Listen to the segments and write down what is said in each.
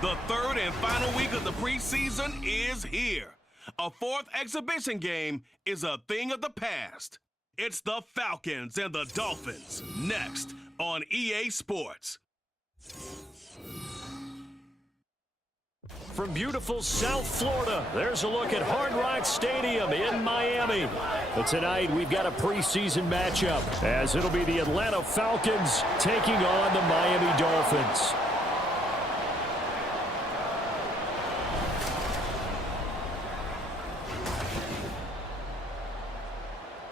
The third and final week of the preseason is here. A fourth exhibition game is a thing of the past. It's the Falcons and the Dolphins, next on EA Sports. From beautiful South Florida, there's a look at Hard Rock Stadium in Miami. But tonight, we've got a preseason matchup, as it'll be the Atlanta Falcons taking on the Miami Dolphins.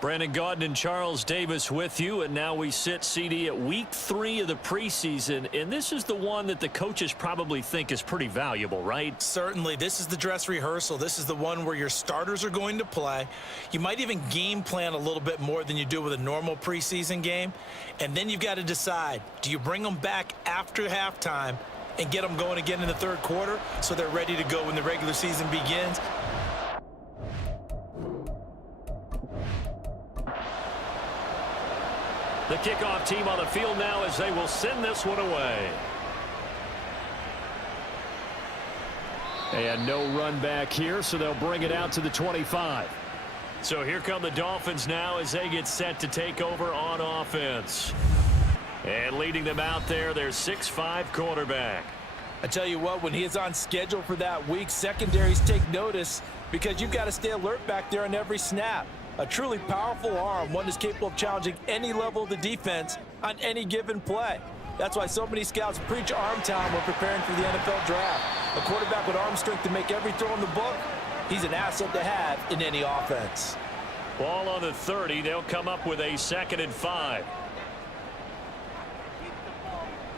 Brandon Gaudin and Charles Davis with you, and now we sit, CD, at week 3 of the preseason, and this is the one that the coaches probably think is pretty valuable, right? Certainly. This is the dress rehearsal. This is the one where your starters are going to play. You might even game plan a little bit more than you do with a normal preseason game, and then you've got to decide, do you bring them back after halftime and get them going again in the third quarter so they're ready to go when the regular season begins? The kickoff team on the field now as they will send this one away. And no run back here, so they'll bring it out to the 25. So here come the Dolphins now as they get set to take over on offense. And leading them out there, their 6'5" quarterback. I tell you what, when he is on schedule for that week, secondaries take notice because you've got to stay alert back there on every snap. A truly powerful arm, one that's capable of challenging any level of the defense on any given play. That's why so many scouts preach arm talent when preparing for the NFL draft. A quarterback with arm strength to make every throw in the book, he's an asset to have in any offense. Ball on the 30, they'll come up with a 2nd and 5.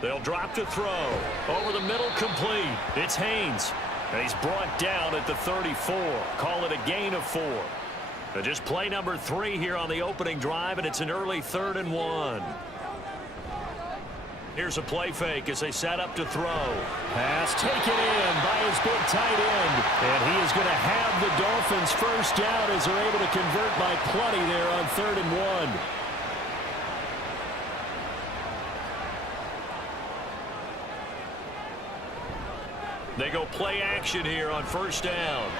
They'll drop to throw. Over the middle, complete. It's Haynes. And he's brought down at the 34. Call it a gain of 4. Just play number 3 here on the opening drive, and it's an early 3rd and 1. Here's a play fake as they set up to throw. Pass taken in by his big tight end. And he is going to have the Dolphins first down as they're able to convert by plenty there on 3rd and 1. They go play action here on first down.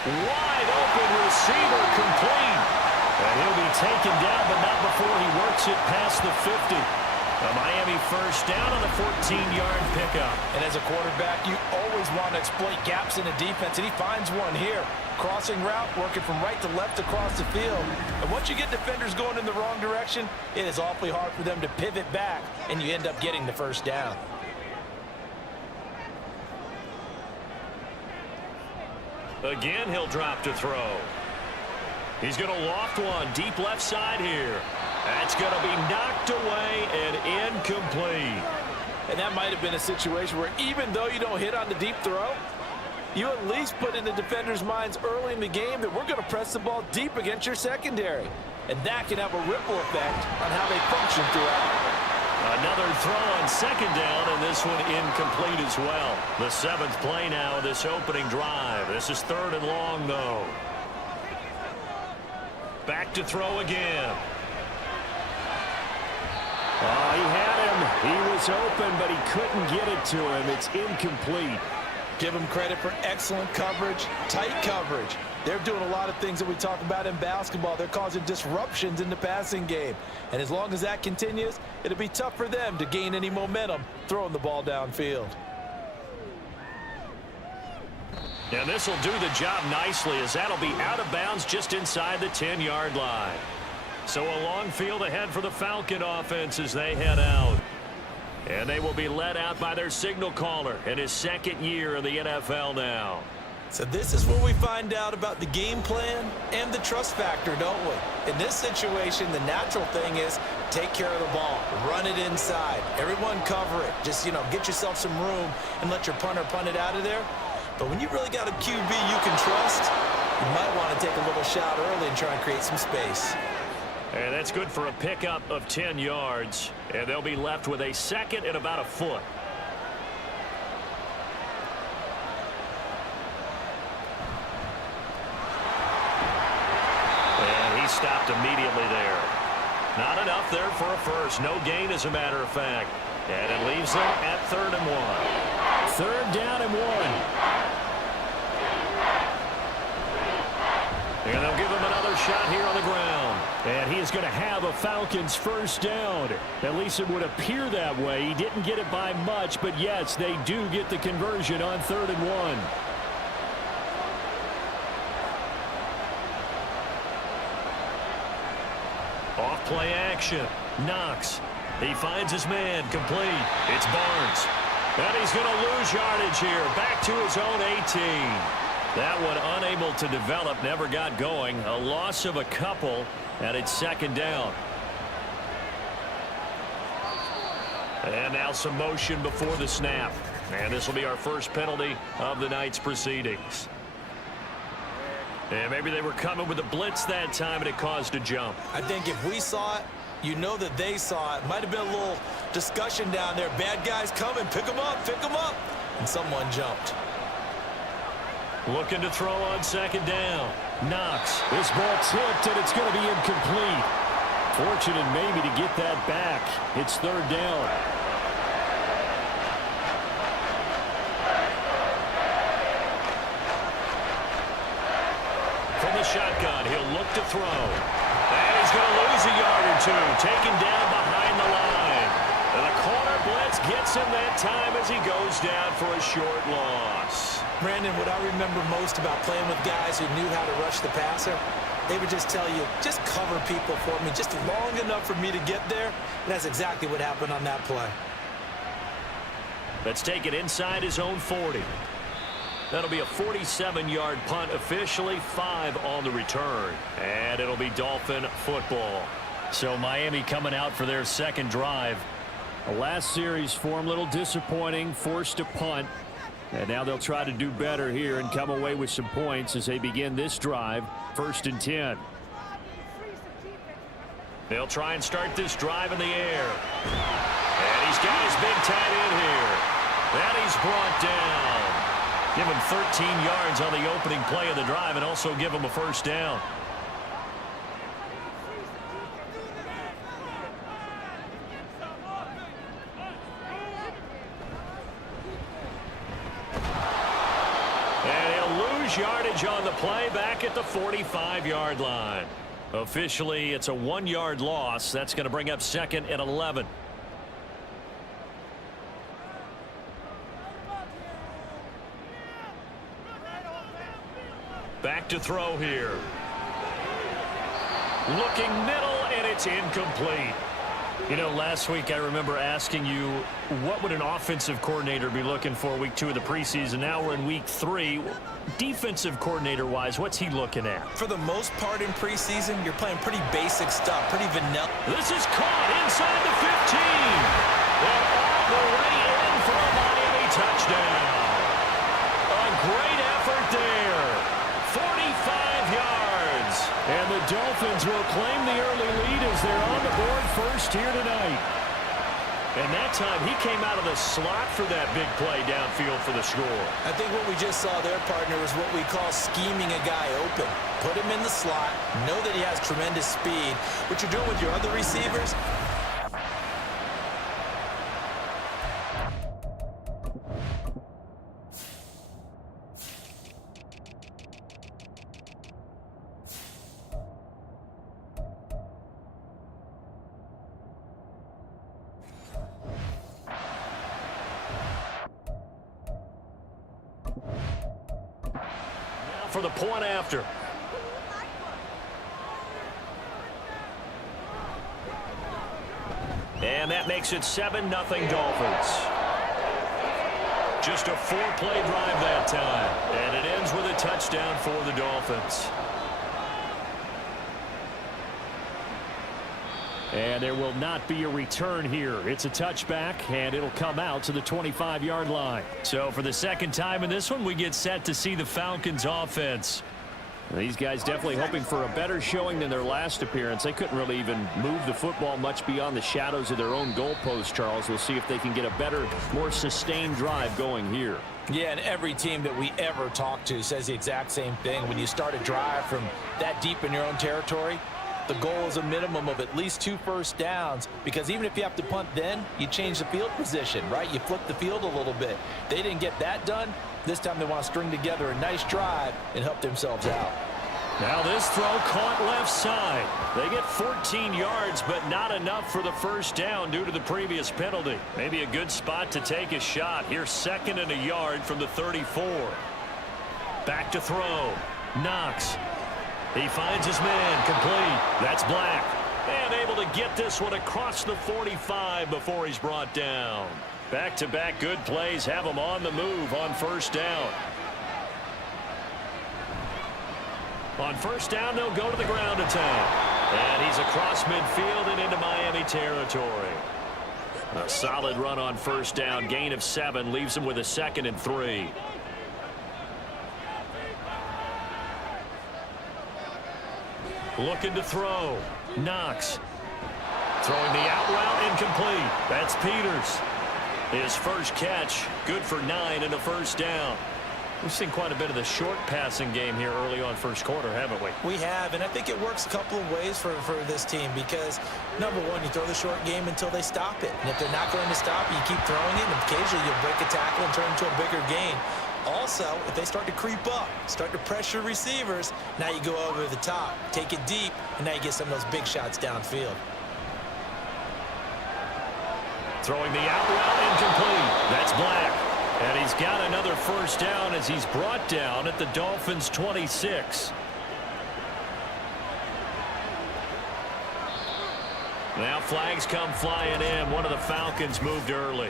Wide open receiver, complete. And he'll be taken down, but not before he works it past the 50. A Miami first down on the 14-yard pickup. And as a quarterback, you always want to exploit gaps in the defense, and he finds one here. Crossing route, working from right to left across the field. And once you get defenders going in the wrong direction, it is awfully hard for them to pivot back, and you end up getting the first down. Again, he'll drop to throw. He's going to loft one deep left side here. That's going to be knocked away and incomplete. And that might have been a situation where even though you don't hit on the deep throw, you at least put in the defenders' minds early in the game that we're going to press the ball deep against your secondary. And that can have a ripple effect on how they function throughout. Another throw on 2nd down, and this one incomplete as well. The 7th play now of this opening drive. This is 3rd and long, though. Back to throw again. Oh, he had him. He was open, but he couldn't get it to him. It's incomplete. Give him credit for excellent coverage, tight coverage. They're doing a lot of things that we talk about in basketball. They're causing disruptions in the passing game. And as long as that continues, it'll be tough for them to gain any momentum throwing the ball downfield. And this will do the job nicely as that'll be out of bounds just inside the 10-yard line. So a long field ahead for the Falcon offense as they head out. And they will be led out by their signal caller in his 2nd year in the NFL now. So this is where we find out about the game plan and the trust factor, don't we? In this situation, the natural thing is take care of the ball, run it inside, everyone cover it. Just, get yourself some room and let your punter punt it out of there. But when you really got a QB you can trust, you might want to take a little shot early and try and create some space. And that's good for a pickup of 10 yards. And they'll be left with a 2nd and about a foot. And he stopped immediately there. Not enough there for a first. No gain, as a matter of fact. And it leaves them at 3rd and 1. 3rd down and 1. And they'll give him another shot here on the ground. And he is going to have a Falcons 1st down. At least it would appear that way. He didn't get it by much, but yes, they do get the conversion on 3rd and 1. Off play action. Knox. He finds his man. Complete. It's Barnes. And he's going to lose yardage here. Back to his own 18. That one unable to develop. Never got going. A loss of a couple. And it's 2nd down. And now some motion before the snap. And this will be our first penalty of the night's proceedings. And maybe they were coming with a blitz that time and it caused a jump. I think if we saw it, you know that they saw it. Might have been a little discussion down there. Bad guys coming. Pick them up. Pick them up. And someone jumped. Looking to throw on 2nd down. Knox. This ball tipped and it's going to be incomplete. Fortunate maybe to get that back. It's 3rd down. From the shotgun, he'll look to throw. And he's going to lose a yard or 2. Taken down behind the line. And the corner blitz gets him that time as he goes down for a short loss. Brandon, what I remember most about playing with guys who knew how to rush the passer, they would just tell you, just cover people for me, just long enough for me to get there. And that's exactly what happened on that play. Let's take it inside his own 40. That'll be a 47-yard punt, officially 5 on the return. And it'll be Dolphin football. So Miami coming out for their 2nd drive. The last series for them, a little disappointing, forced to punt. And now they'll try to do better here and come away with some points as they begin this drive, 1st and 10. They'll try and start this drive in the air. And he's got his big tight end here. And he's brought down. Give him 13 yards on the opening play of the drive and also give him a 1st down. Yardage on the play back at the 45-yard line. Officially, it's a 1-yard loss. That's going to bring up 2nd and 11. Back to throw here. Looking middle, and it's incomplete. You know, last week I remember asking you, what would an offensive coordinator be looking for week 2 of the preseason? Now we're in week 3. Defensive coordinator-wise, what's he looking at? For the most part in preseason, you're playing pretty basic stuff, pretty vanilla. This is caught inside the 15. And all the way in for a Miami touchdown. A great effort there. 45 yards. And the Dolphins will claim the early lead as they're on the board first here tonight. And that time he came out of the slot for that big play downfield for the score. I think what we just saw there, partner, is what we call scheming a guy open. Put him in the slot, know that he has tremendous speed. What you're doing with your other receivers, for the point after. And that makes it 7-0 Dolphins. Just a 4-play drive that time. And it ends with a touchdown for the Dolphins. And there will not be a return here. It's a touchback, and it'll come out to the 25-yard line. So for the 2nd time in this one, we get set to see the Falcons offense. These guys definitely hoping for a better showing than their last appearance. They couldn't really even move the football much beyond the shadows of their own goalpost, Charles. We'll see if they can get a better, more sustained drive going here. yeah, and every team that we ever talk to says the exact same thing. When you start a drive from that deep in your own territory, the goal is a minimum of at least 2 first downs, because even if you have to punt then, you change the field position, right? You flip the field a little bit. They didn't get that done. This time they want to string together a nice drive and help themselves out. Now this throw caught left side. They get 14 yards, but not enough for the first down due to the previous penalty. Maybe a good spot to take a shot. Here's 2nd and a yard from the 34. Back to throw. Knox. He finds his man. Complete. That's Black. And able to get this one across the 45 before he's brought down. Back-to-back good plays have him on the move on first down. On first down, they'll go to the ground attack. And he's across midfield and into Miami territory. A solid run on first down. Gain of 7 leaves him with a 2nd and 3. Looking to throw. Knox. Throwing the out route incomplete. That's Peters. His first catch. Good for 9 and a first down. We've seen quite a bit of the short passing game here early on first quarter, haven't we? We have, and I think it works a couple of ways for this team because, number one, you throw the short game until they stop it. And if they're not going to stop it, you keep throwing it, and occasionally you'll break a tackle and turn it into a bigger gain. Also, if they start to creep up, start to pressure receivers, now you go over the top, take it deep, and now you get some of those big shots downfield. Throwing the out route incomplete. That's Black. And he's got another first down as he's brought down at the Dolphins' 26. Now flags come flying in. One of the Falcons moved early.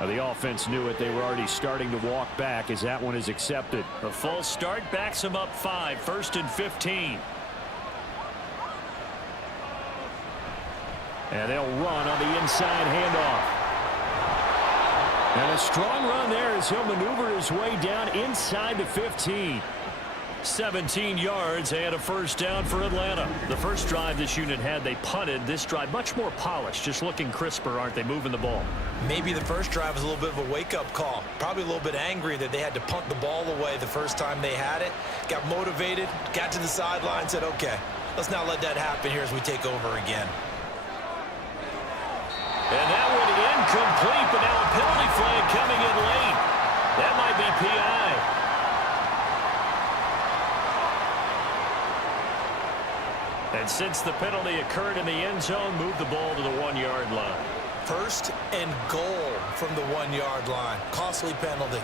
The offense knew it. They were already starting to walk back as that one is accepted. A full start backs him up 5. 1st and 15. And they'll run on the inside handoff. And a strong run there as he'll maneuver his way down inside the 15. 17 yards and a first down for Atlanta. The first drive this unit had, they punted. This drive much more polished, just looking crisper, aren't they, moving the ball? Maybe the first drive was a little bit of a wake-up call. Probably a little bit angry that they had to punt the ball away the first time they had it. Got motivated, got to the sideline, said, okay, let's not let that happen here as we take over again. And that one incomplete, but now a penalty flag coming in late. That might be PI. And since the penalty occurred in the end zone, move the ball to the 1-yard line. 1st and goal from the 1-yard line. Costly penalty.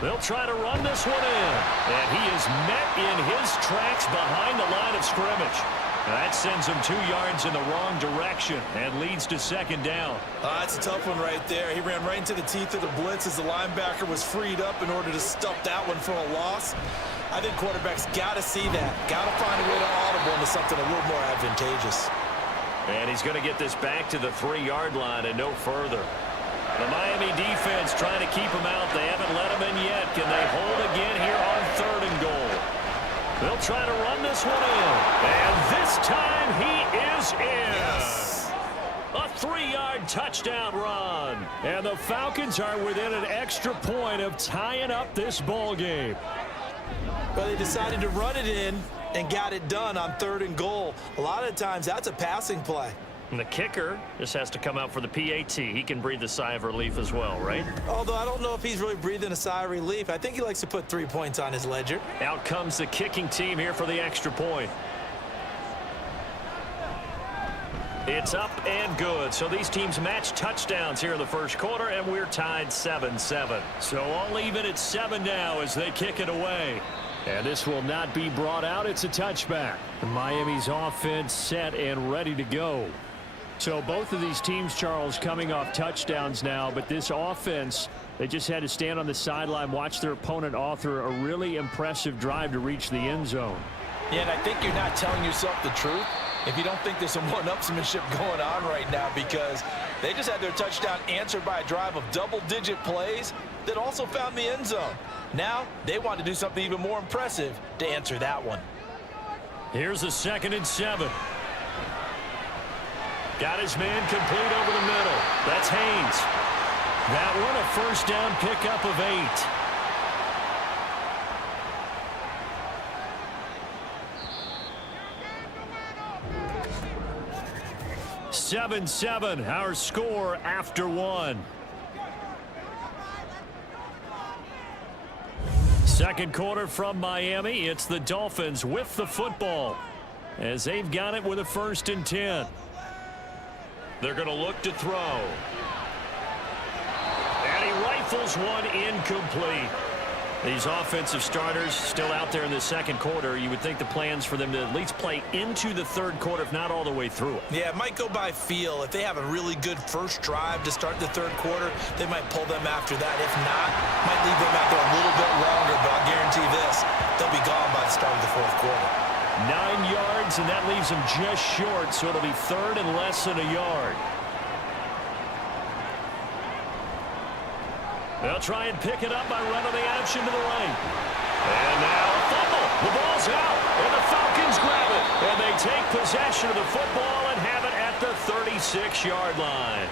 They'll try to run this one in. And he is met in his tracks behind the line of scrimmage. That sends him 2 yards in the wrong direction and leads to 2nd down. That's a tough one right there. He ran right into the teeth of the blitz as the linebacker was freed up in order to stuff that one for a loss. I think quarterbacks got to see that. Got to find a way to audible into something a little more advantageous. And he's going to get this back to the 3-yard line and no further. The Miami defense trying to keep him out. They haven't let him in yet. Can they hold again here on 3rd and goal? They'll try to run this one in. And this time he is in. Yes. A 3-yard touchdown run. And the Falcons are within an extra point of tying up this ball game. Well, they decided to run it in and got it done on 3rd and goal. A lot of times that's a passing play. And the kicker just has to come out for the PAT. He can breathe a sigh of relief as well, right? Although I don't know if he's really breathing a sigh of relief. I think he likes to put 3 points on his ledger. Out comes the kicking team here for the extra point. It's up and good. So these teams match touchdowns here in the first quarter, and we're tied 7-7. So all even at 7 now as they kick it away. And this will not be brought out. It's a touchback. Miami's offense set and ready to go. So both of these teams, Charles, coming off touchdowns now, but this offense, they just had to stand on the sideline, watch their opponent author a really impressive drive to reach the end zone. Yeah, and I think you're not telling yourself the truth if you don't think there's some one-upsmanship going on right now, because they just had their touchdown answered by a drive of double-digit plays that also found the end zone. Now, they want to do something even more impressive to answer that one. Here's a 2nd and 7. Got his man complete over the middle. That's Haynes. That one a first down pickup of 8. 7-7, our score after one. Second quarter from Miami. It's the Dolphins with the football as they've got it with a 1st and 10. They're going to look to throw. And he rifles one incomplete. These offensive starters still out there in the second quarter. You would think the plans for them to at least play into the third quarter, if not all the way through it. Yeah, it might go by feel. If they have a really good first drive to start the third quarter, they might pull them after that. If not, might leave them out there a little bit longer, but I'll guarantee this, they'll be gone by the start of the fourth quarter. 9 yards, and that leaves them just short, so it'll be 3rd and less than a yard. They'll try and pick it up by running the action to the lane. And now a fumble. The ball's out, and the Falcons grab it. And they take possession of the football and have it at the 36-yard line.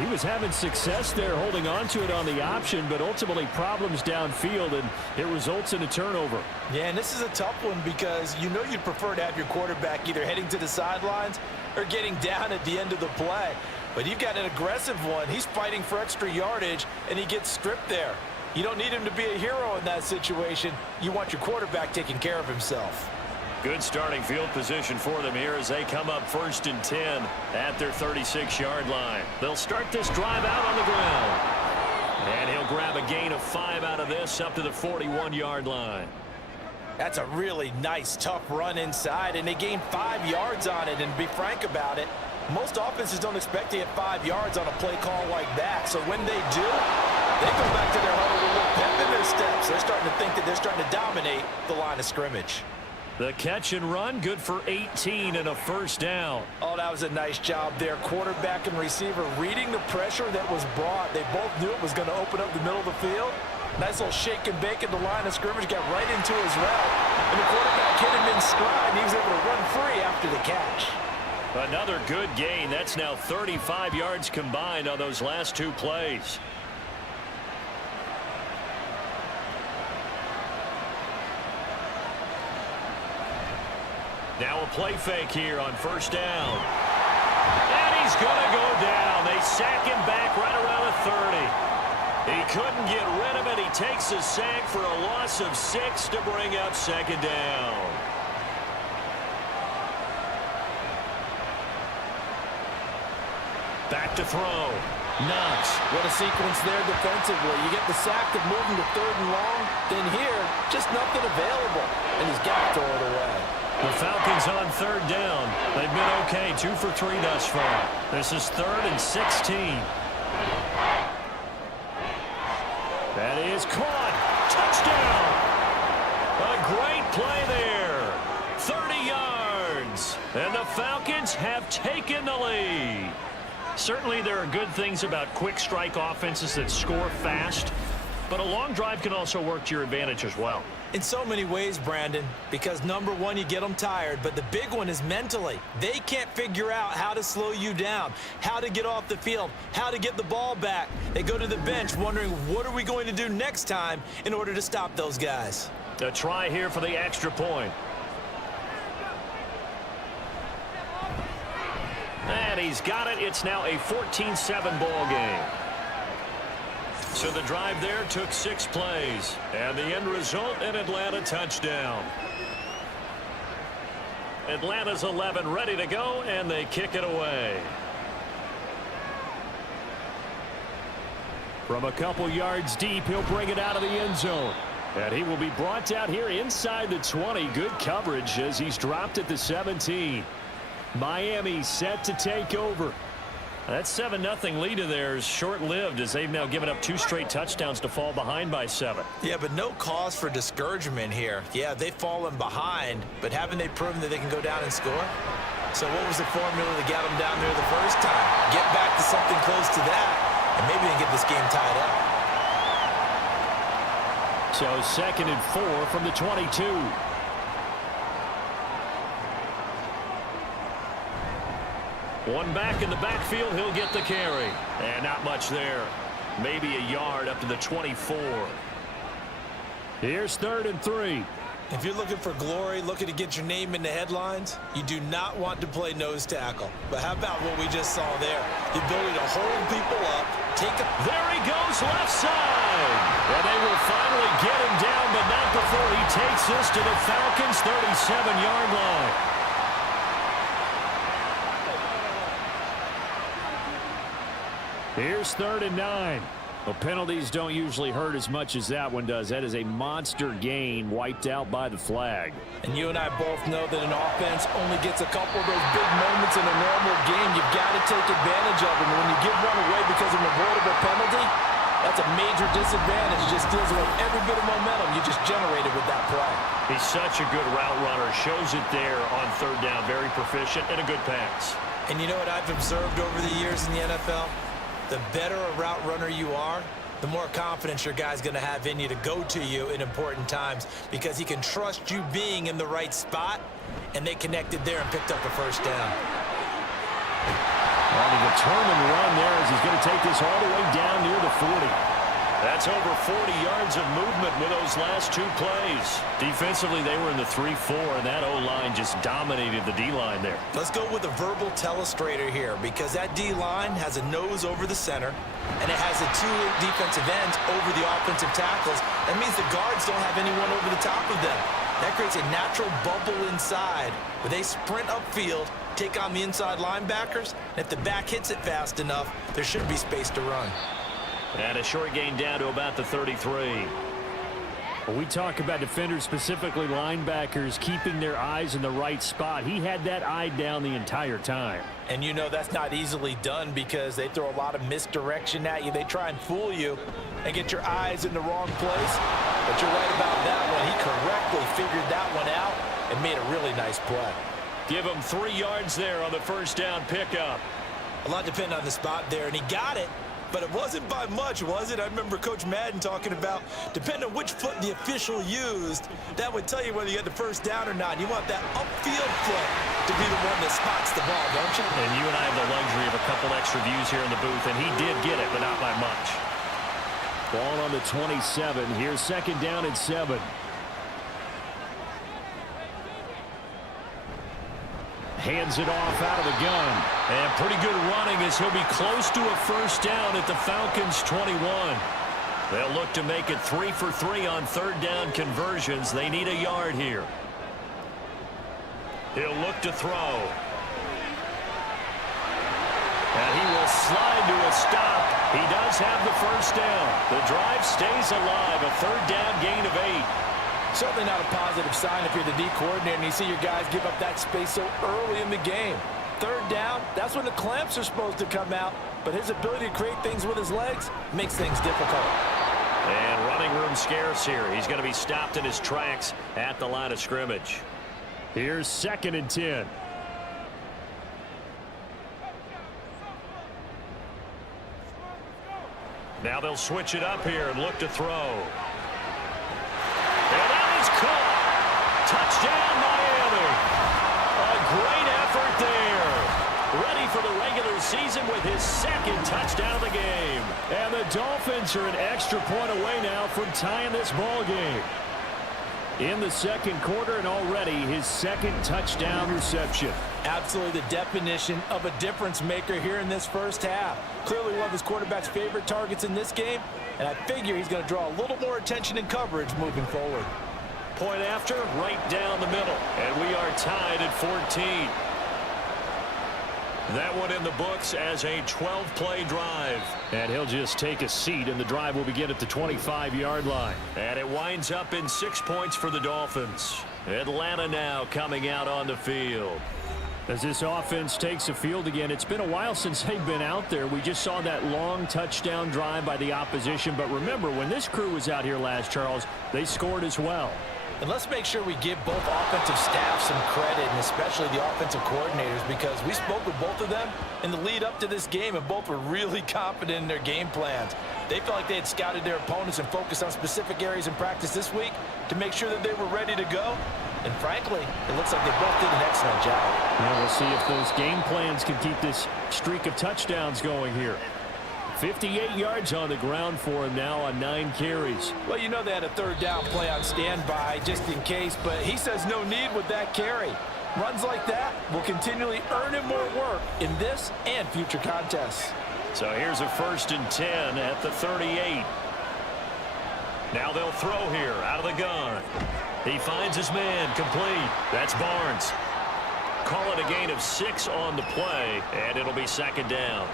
He was having success there holding on to it on the option, but ultimately problems downfield, and it results in a turnover. Yeah, and this is a tough one because you know you'd prefer to have your quarterback either heading to the sidelines or getting down at the end of the play. But you've got an aggressive one. He's fighting for extra yardage, and he gets stripped there. You don't need him to be a hero in that situation. You want your quarterback taking care of himself. Good starting field position for them here as they come up 1st and 10 at their 36-yard line. They'll start this drive out on the ground. And he'll grab a gain of 5 out of this up to the 41-yard line. That's a really nice, tough run inside, and they gain 5 yards on it. And to be frank about it, most offenses don't expect to get 5 yards on a play call like that. So when they do, they go back to their huddle with a little pep in their steps. They're starting to think that they're starting to dominate the line of scrimmage. The catch and run, good for 18 and a 1st down. Oh, that was a nice job there. Quarterback and receiver reading the pressure that was brought. They both knew it was going to open up the middle of the field. Nice little shake and bake at the line of scrimmage, got right into his route. And the quarterback hit him in stride, and he was able to run free after the catch. Another good gain. That's now 35 yards combined on those last 2 plays. Now a play fake here on 1st down. And he's going to go down. They sack him back right around the 30. He couldn't get rid of it. He takes a sack for a loss of 6 to bring up 2nd down. Back to throw. Knox. What a sequence there defensively. You get the sack to move him to 3rd and long. Then here, just nothing available. And he's got to throw it away. The Falcons on 3rd down. They've been okay, 2 for 3 thus far. This is 3rd and 16. That is caught. Touchdown. A great play there. 30 yards. And the Falcons have taken the lead. Certainly there are good things about quick strike offenses that score fast, but a long drive can also work to your advantage as well. In so many ways, Brandon, because number one, you get them tired, but the big one is mentally. They can't figure out how to slow you down, how to get off the field, how to get the ball back. They go to the bench wondering, what are we going to do next time in order to stop those guys? A try here for the extra point. And he's got it. It's now a 14-7 ball game. So the drive there took 6 plays. And the end result, an Atlanta touchdown. Atlanta's 11 ready to go, and they kick it away. From a couple yards deep, he'll bring it out of the end zone. And he will be brought out here inside the 20. Good coverage as he's dropped at the 17. Miami set to take over. That 7-0 lead of theirs short-lived as they've now given up 2 straight touchdowns to fall behind by 7. Yeah, but no cause for discouragement here. Yeah, they've fallen behind, but haven't they proven that they can go down and score? So what was the formula that got them down there the first time? Get back to something close to that, and maybe they can get this game tied up. So 2nd and 4 from the 22. One back in the backfield, he'll get the carry. And not much there. Maybe a yard up to the 24. Here's 3rd and 3. If you're looking for glory, looking to get your name in the headlines, you do not want to play nose tackle. But how about what we just saw there? The ability to hold people up, There he goes, left side. And they will finally get him down, but not before he takes this to the Falcons' 37-yard line. Here's 3rd and 9. Well, penalties don't usually hurt as much as that one does. That is a monster gain wiped out by the flag. And you and I both know that an offense only gets a couple of those big moments in a normal game. You've got to take advantage of them. When you give one away because of an avoidable penalty, that's a major disadvantage. It just steals away every bit of momentum you just generated with that play. He's such a good route runner. Shows it there on 3rd down. Very proficient and a good pass. And you know what I've observed over the years in the NFL? The better a route runner you are, the more confidence your guy's going to have in you to go to you in important times because he can trust you being in the right spot, and they connected there and picked up a 1st down. Well, the determined run there as he's going to take this all the way down near the 40. That's over 40 yards of movement with those last 2 plays. Defensively, they were in the 3-4, and that O-line just dominated the D-line there. Let's go with a verbal telestrator here because that D-line has a nose over the center, and it has the 2 defensive ends over the offensive tackles. That means the guards don't have anyone over the top of them. That creates a natural bubble inside where they sprint upfield, take on the inside linebackers, and if the back hits it fast enough, there should be space to run. And a short gain down to about the 33. When we talk about defenders, specifically linebackers, keeping their eyes in the right spot, he had that eye down the entire time. And you know that's not easily done because they throw a lot of misdirection at you. They try and fool you and get your eyes in the wrong place. But you're right about that one. He correctly figured that one out and made a really nice play. Give him 3 yards there on the 1st down pickup. A lot depended on the spot there, and he got it. But it wasn't by much, was it? I remember Coach Madden talking about, depending on which foot the official used, that would tell you whether you had the 1st down or not. You want that upfield foot to be the one that spots the ball, don't you? And you and I have the luxury of a couple extra views here in the booth, and he did get it, but not by much. Ball on the 27. Here's 2nd down and 7. Hands it off out of the gun. And pretty good running as he'll be close to a 1st down at the Falcons' 21. They'll look to make it 3 for 3 on 3rd down conversions. They need a yard here. He'll look to throw. And he will slide to a stop. He does have the 1st down. The drive stays alive. A 3rd down gain of 8. Certainly not a positive sign if you're the D coordinator and you see your guys give up that space so early in the game. 3rd down, that's when the clamps are supposed to come out, but his ability to create things with his legs makes things difficult. And running room scarce here. He's going to be stopped in his tracks at the line of scrimmage. Here's 2nd and 10. Now they'll switch it up here and look to throw. And that is caught. Touchdown, Miami. A great effort there. Ready for the regular season with his 2nd touchdown of the game. And the Dolphins are an extra point away now from tying this ball game. In the 2nd quarter and already his 2nd touchdown reception. Absolutely the definition of a difference maker here in this 1st half. Clearly one of his quarterback's favorite targets in this game, and I figure he's going to draw a little more attention and coverage moving forward. Point after, right down the middle, and we are tied at 14. That one in the books as a 12-play drive. And he'll just take a seat, and the drive will begin at the 25-yard line. And it winds up in 6 points for the Dolphins. Atlanta now coming out on the field. As this offense takes the field again, it's been a while since they've been out there. We just saw that long touchdown drive by the opposition. But remember, when this crew was out here last, Charles, they scored as well. And let's make sure we give both offensive staffs some credit, and especially the offensive coordinators, because we spoke with both of them in the lead up to this game, and both were really confident in their game plans. They felt like they had scouted their opponents and focused on specific areas in practice this week to make sure that they were ready to go. And frankly, it looks like they both did an excellent job. Now we'll see if those game plans can keep this streak of touchdowns going here. 58 yards on the ground for him now on 9 carries. Well, you know they had a third down play on standby just in case, but he says no need with that carry. Runs like that will continually earn him more work in this and future contests. So here's a 1st and 10 at the 38. Now they'll throw here out of the gun. He finds his man complete. That's Barnes. Call it a gain of 6 on the play, and it'll be 2nd down.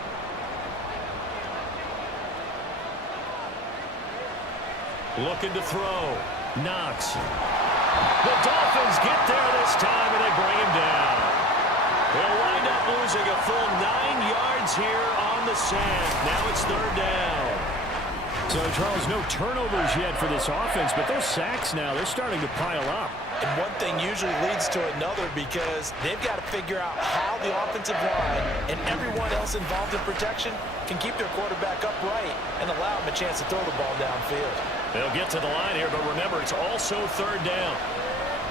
Looking to throw. Knox. The Dolphins get there this time, and they bring him down. They'll wind up losing a full 9 yards here on the sack. Now it's 3rd down. So, Charles, no turnovers yet for this offense, but those sacks now, they're starting to pile up. And one thing usually leads to another because they've got to figure out how the offensive line and everyone else involved in protection can keep their quarterback upright and allow him a chance to throw the ball downfield. They'll get to the line here, but remember, it's also 3rd down.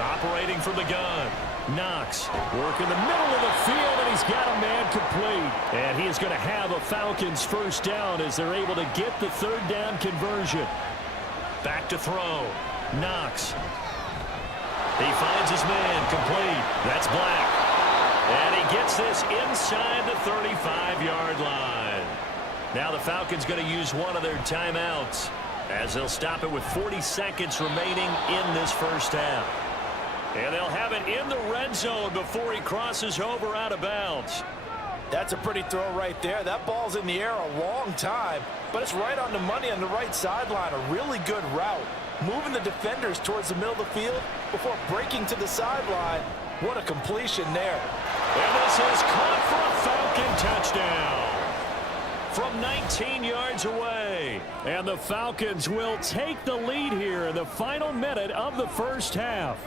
Operating from the gun. Knox working the middle of the field, and he's got a man complete. And he is going to have a Falcons 1st down as they're able to get the 3rd down conversion. Back to throw. Knox. He finds his man complete. That's Black. And he gets this inside the 35-yard line. Now the Falcons going to use one of their timeouts as they'll stop it with 40 seconds remaining in this 1st half. And they'll have it in the red zone before he crosses over out of bounds. That's a pretty throw right there. That ball's in the air a long time, but it's right on the money on the right sideline. A really good route. Moving the defenders towards the middle of the field before breaking to the sideline. What a completion there. And this is caught for a Falcon touchdown from 19 yards away. And the Falcons will take the lead here in the final minute of the 1st half.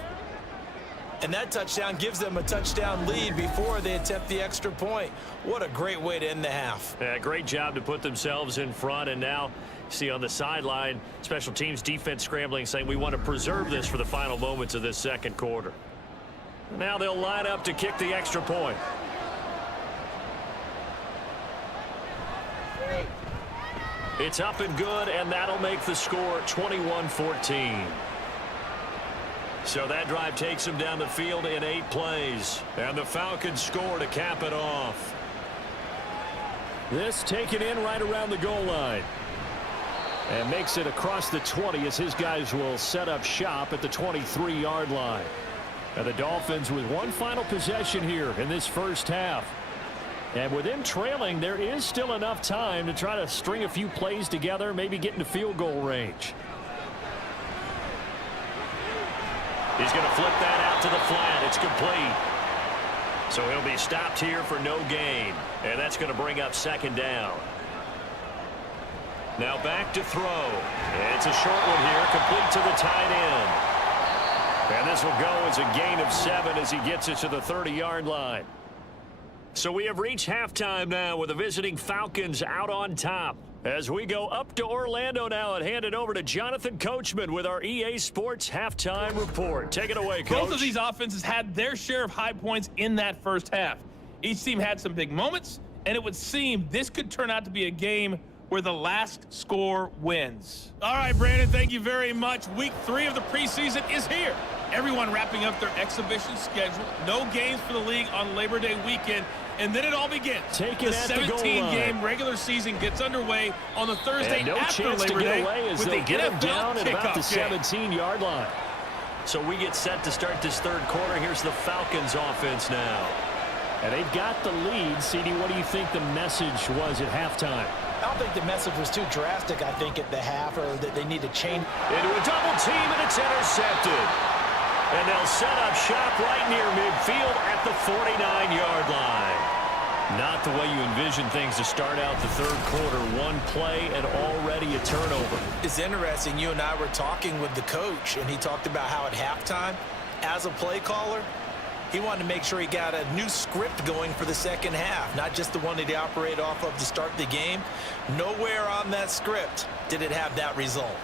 And that touchdown gives them a touchdown lead before they attempt the extra point. What a great way to end the half. Yeah, great job to put themselves in front. And now, see on the sideline, special teams defense scrambling, saying we want to preserve this for the final moments of this 2nd quarter. Now they'll line up to kick the extra point. It's up and good, and that'll make the score 21-14. So that drive takes them down the field in 8 plays. And the Falcons score to cap it off. This taken in right around the goal line. And makes it across the 20 as his guys will set up shop at the 23-yard line. And the Dolphins with one final possession here in this 1st half. And with them trailing, there is still enough time to try to string a few plays together, maybe get into field goal range. He's going to flip that out to the flat. It's complete. So he'll be stopped here for no gain. And that's going to bring up 2nd down. Now back to throw. It's a short one here, complete to the tight end. And this will go as a gain of 7 as he gets it to the 30-yard line. So we have reached halftime now with the visiting Falcons out on top. As we go up to Orlando now and hand it over to Jonathan Coachman with our EA Sports Halftime Report. Take it away, Coach. Both of these offenses had their share of high points in that 1st half. Each team had some big moments, and it would seem this could turn out to be a game where the last score wins. All right, Brandon, thank you very much. Week 3 of the preseason is here. Everyone wrapping up their exhibition schedule. No games for the league on Labor Day weekend. And then it all begins. The 17-game regular season gets underway on the Thursday after Labor Day as with the get him down at about the game. 17-yard line. So we get set to start this 3rd quarter. Here's the Falcons offense now. And they've got the lead. CD, what do you think the message was at halftime? I don't think the message was too drastic, I think, at the half, or that they need to change. Into a double team, and it's intercepted. And they'll set up shop right near midfield at the 49-yard line. Not the way you envision things to start out the 3rd quarter. One play and already a turnover. It's interesting. You and I were talking with the coach, and he talked about how at halftime, as a play caller, he wanted to make sure he got a new script going for the 2nd half, not just the one that he operated off of to start the game. Nowhere on that script did it have that result.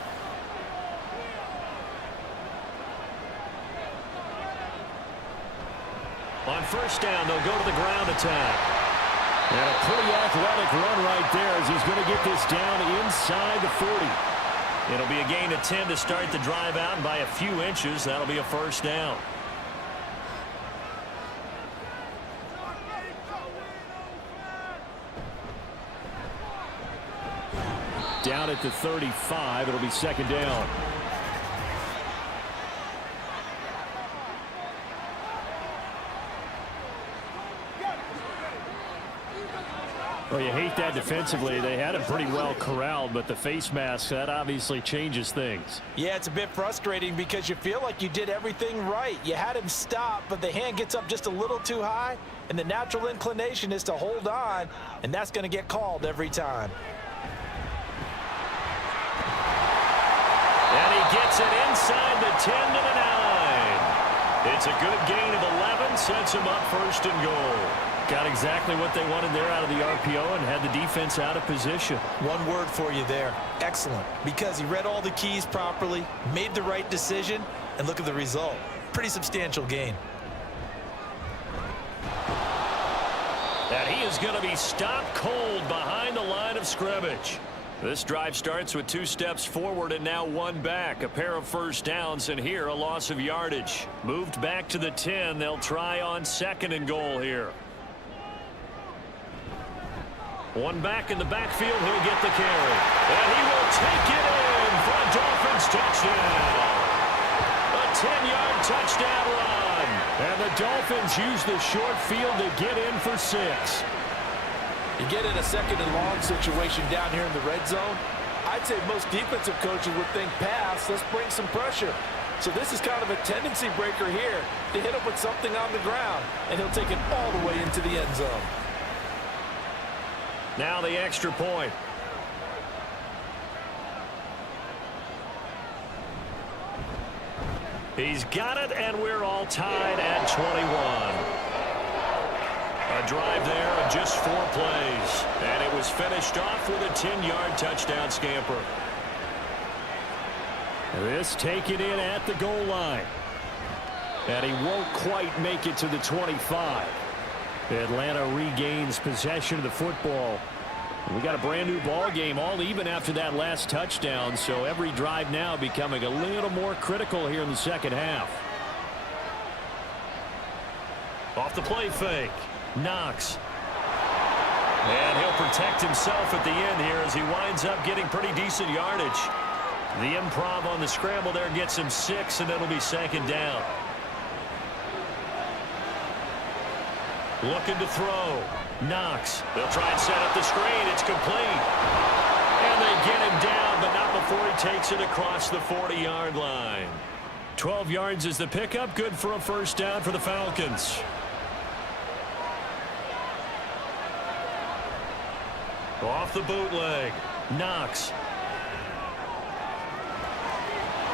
On 1st down, they'll go to the ground attack. And a pretty athletic run right there as he's going to get this down inside the 40. It'll be a gain of 10 to start the drive out, and by a few inches, that'll be a first down. Down at the 35, it'll be second down. Well, you hate that defensively. They had him pretty well corralled, but the face mask, that obviously changes things. Yeah, it's a bit frustrating because you feel like you did everything right. You had him stop, but the hand gets up just a little too high, and the natural inclination is to hold on, and that's going to get called every time. And he gets it inside the 10 to the 9. It's a good gain of 11, sets him up first and goal. Got exactly what they wanted there out of the RPO and had the defense out of position. One word for you there, excellent, because he read all the keys properly, made the right decision, and look at the result. Pretty substantial gain. And he is going to be stopped cold behind the line of scrimmage. This drive starts with 2 steps forward and now 1 back. A pair of first downs, and here a loss of yardage. Moved back to the 10. They'll try on second and goal here. 1 back in the backfield. He'll get the carry. And he will take it in for a Dolphins touchdown. A 10-yard touchdown run. And the Dolphins use the short field to get in for 6. You get in a second and long situation down here in the red zone, I'd say most defensive coaches would think pass, let's bring some pressure. So this is kind of a tendency breaker here to hit him with something on the ground, and he'll take it all the way into the end zone. Now the extra point. He's got it, and we're all tied at 21. A drive there of just 4 plays. And it was finished off with a 10-yard touchdown scamper. This taken in at the goal line. And he won't quite make it to the 25. Atlanta regains possession of the football. We got a brand new ball game, all even after that last touchdown. So every drive now becoming a little more critical here in the second half. Off the play fake. Knox. And he'll protect himself at the end here as he winds up getting pretty decent yardage. The improv on the scramble there gets him 6, and it'll be second down. Looking to throw. Knox. They'll try and set up the screen. It's complete. And they get him down, but not before he takes it across the 40-yard line. 12 yards is the pickup. Good for a first down for the Falcons. Off the bootleg. Knox.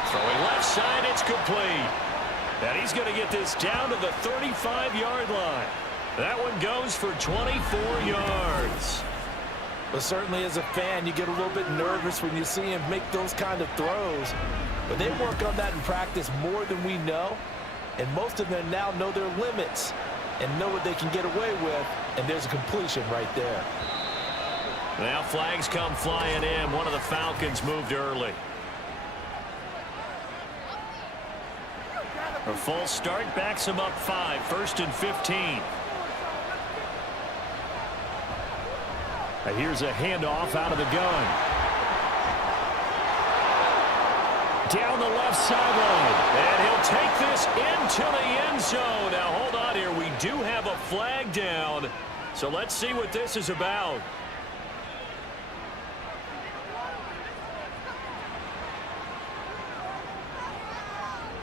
Throwing left side, it's complete. And he's going to get this down to the 35-yard line. That one goes for 24 yards. But certainly as a fan, you get a little bit nervous when you see him make those kind of throws. But they work on that in practice more than we know. And most of them now know their limits and know what they can get away with. And there's a completion right there. Now flags come flying in. One of the Falcons moved early. A false start backs him up 5. 1st and 15. Here's a handoff out of the gun. Down the left sideline. And he'll take this into the end zone. Now hold on here. We do have a flag down. So let's see what this is about.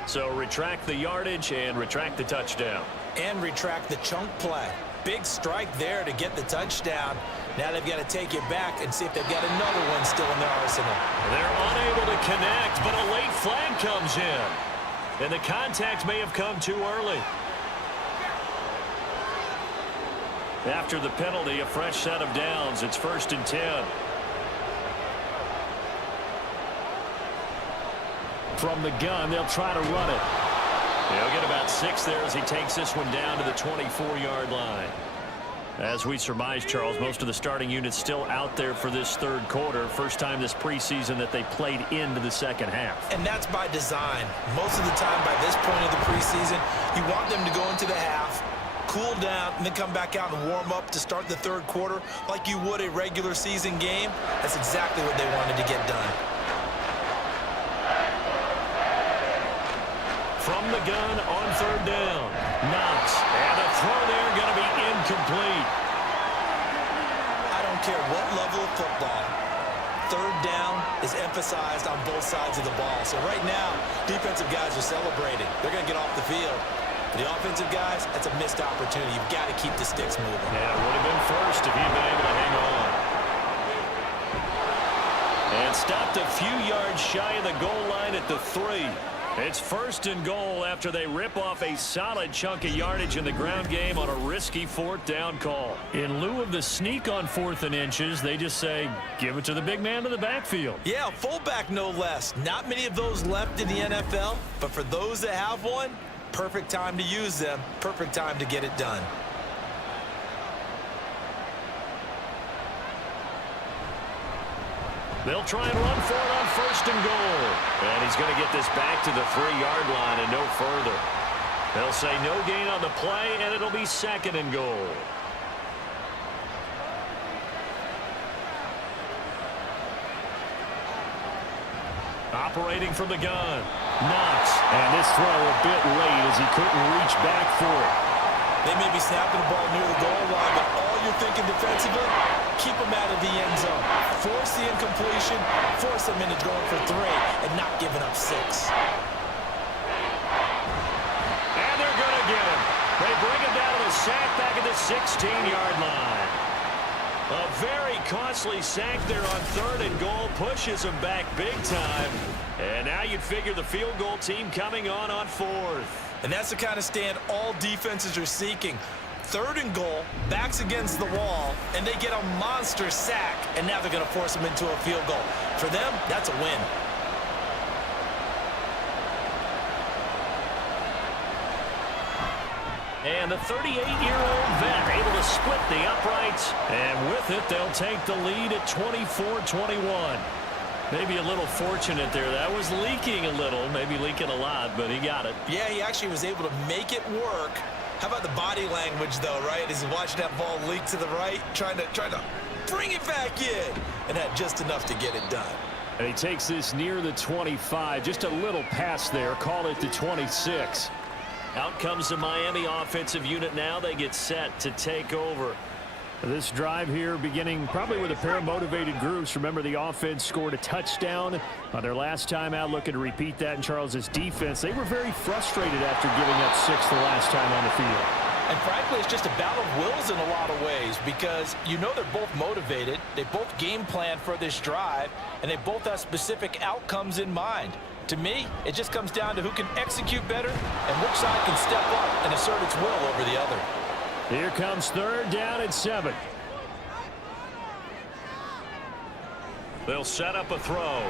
So retract the yardage and retract the touchdown. And retract the chunk play. Big strike there to get the touchdown. Now they've got to take it back and see if they've got another one still in their arsenal. They're unable to connect, but a late flag comes in. And the contact may have come too early. After the penalty, a fresh set of downs. It's 1st and 10. From the gun, they'll try to run it. He'll get about 6 there as he takes this one down to the 24-yard line. As we surmise, Charles, most of the starting units still out there for this third quarter. First time this preseason that they played into the second half. And that's by design. Most of the time by this point of the preseason, you want them to go into the half, cool down, and then come back out and warm up to start the third quarter like you would a regular season game. That's exactly what they wanted to get done. From the gun on third down. Knox. And the throw there going to be incomplete. I don't care what level of football. Third down is emphasized on both sides of the ball. So right now, defensive guys are celebrating. They're going to get off the field. For the offensive guys, that's a missed opportunity. You've got to keep the sticks moving. Yeah, it would have been first if he'd been able to hang on. And stopped a few yards shy of the goal line at the 3. It's first and goal after they rip off a solid chunk of yardage in the ground game on a risky fourth down call. In lieu of the sneak on 4th and inches, they just say, give it to the big man in the backfield. Yeah, fullback no less. Not many of those left in the NFL, but for those that have one, perfect time to use them, perfect time to get it done. They'll try and run for it on first and goal. And he's going to get this back to the 3-yard line and no further. They'll say no gain on the play, and it'll be second and goal. Operating from the gun. Knox. And this throw a bit late as he couldn't reach back for it. They may be snapping the ball near the goal line, but all you're thinking defensively, keep them out of the end zone. Force the incompletion, force them into going for 3, and not giving up 6. And they're going to get him. They bring him down to the sack back at the 16-yard line. A very costly sack there on third and goal pushes him back big time. And now you'd figure the field goal team coming on fourth. And that's the kind of stand all defenses are seeking. Third and goal, backs against the wall, and they get a monster sack, and now they're going to force them into a field goal. For them, that's a win. And the 38-year-old vet able to split the uprights, and with it, they'll take the lead at 24-21. Maybe a little fortunate there. That was leaking a little, maybe leaking a lot, but he got it. Yeah, he actually was able to make it work. How about the body language, though, right? As he's watching that ball leak to the right, trying to bring it back in, and had just enough to get it done. And he takes this near the 25. Just a little pass there. Call it the 26. Out comes the Miami offensive unit now. They get set to take over. This drive here beginning probably with a pair of motivated groups. Remember, the offense scored a touchdown on their last time out. Looking to repeat that in Charles's defense. They were very frustrated after giving up 6 the last time on the field. And frankly, it's just a battle of wills in a lot of ways because you know they're both motivated. They both game plan for this drive, and they both have specific outcomes in mind. To me, it just comes down to who can execute better and which side can step up and assert its will over the other. Here comes third down and 7. They'll set up a throw.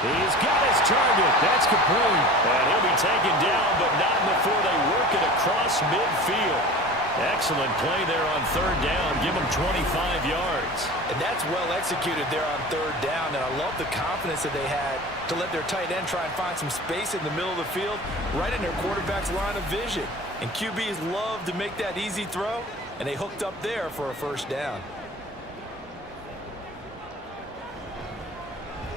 He's got his target. That's complete. And he'll be taken down, but not before they work it across midfield. Excellent play there on third down. Give them 25 yards. And that's well executed there on third down. And I love the confidence that they had to let their tight end try and find some space in the middle of the field, right in their quarterback's line of vision. And QBs love to make that easy throw, and they hooked up there for a first down.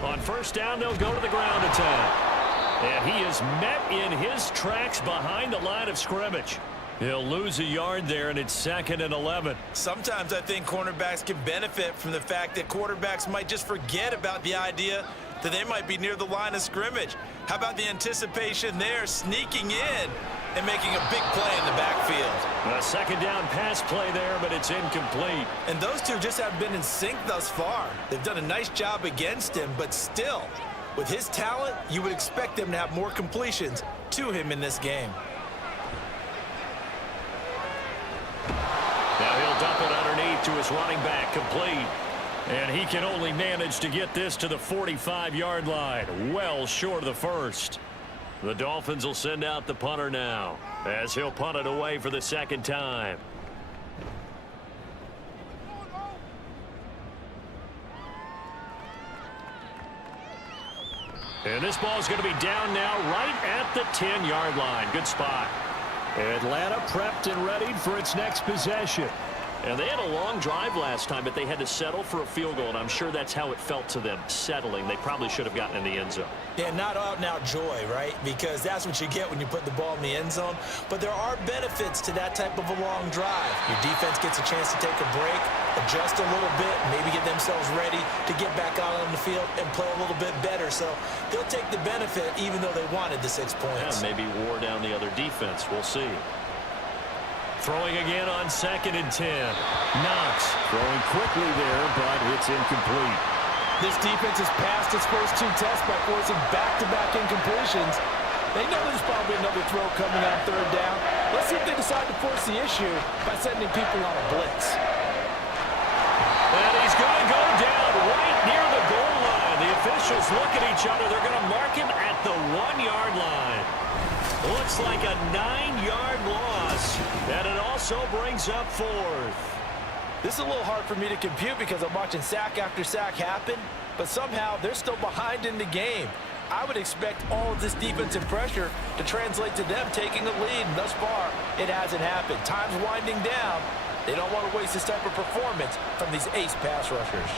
On first down, they'll go to the ground attack. And he is met in his tracks behind the line of scrimmage. He'll lose a yard there, and it's 2nd and 11. Sometimes I think cornerbacks can benefit from the fact that quarterbacks might just forget about the idea that they might be near the line of scrimmage. How about the anticipation there, sneaking in and making a big play in the backfield? A second down pass play there, but it's incomplete. And those two just haven't been in sync thus far. They've done a nice job against him, but still, with his talent, you would expect them to have more completions to him in this game. Now he'll dump it underneath to his running back, complete. And he can only manage to get this to the 45-yard line, well short of the first. The Dolphins will send out the punter now, as he'll punt it away for the second time. And this ball is going to be down now right at the 10-yard line. Good spot. Atlanta prepped and ready for its next possession. And they had a long drive last time, but they had to settle for a field goal, and I'm sure that's how it felt to them, settling. They probably should have gotten in the end zone. Yeah, not out-and-out joy, right? Because that's what you get when you put the ball in the end zone. But there are benefits to that type of a long drive. Your defense gets a chance to take a break, adjust a little bit, maybe get themselves ready to get back out on the field and play a little bit better. So they'll take the benefit even though they wanted the 6 points. Yeah, maybe wore down the other defense. We'll see. Throwing again on 2nd and 10. Knox throwing quickly there, but it's incomplete. This defense has passed its first 2 tests by forcing back-to-back incompletions. They know there's probably another throw coming on 3rd down. Let's see if they decide to force the issue by sending people on a blitz. And he's going to go down right near the goal line. The officials look at each other. They're going to mark him at the 1-yard line. Looks like a 9-yard loss, and it also brings up 4th. This is a little hard for me to compute because I'm watching sack after sack happen, but somehow they're still behind in the game. I would expect all of this defensive pressure to translate to them taking a lead, and thus far, it hasn't happened. Time's winding down. They don't want to waste this type of performance from these ace pass rushers.